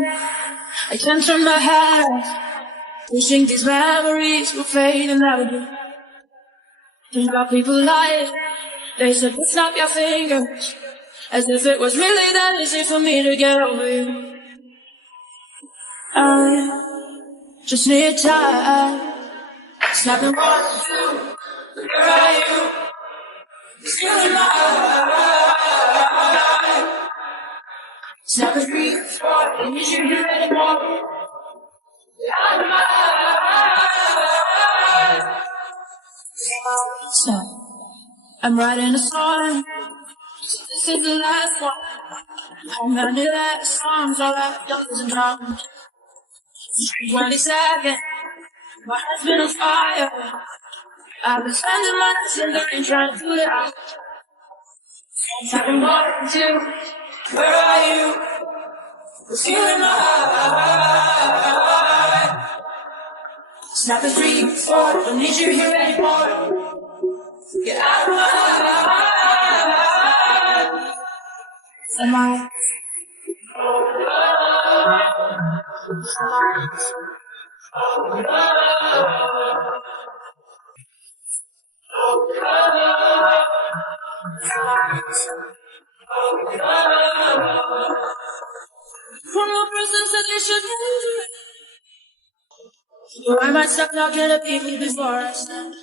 down. I can't turn my head off, wishing these memories will fade and never do. Think about people lying, they said we'll snap your fingers, as if it was really that easy for me to get over you. I just need time, snapping 1, 2, where are you? Still in my heart. Snapping 3, 4, I need you here anymore. Out of my heart. So, I'm writing a song. This is the last one. How many last songs all I've done is drowned? 20 seconds, my heart's been on fire. I've been spending my nights in the rain trying to put it out. Tapping 1, 2, where are you? It's you in my heart. Snapping 3, 4, don't need you here anymore. Get out of my heart. Am I? One more person said you should do it. Why am I stuck not gonna be me before I stand?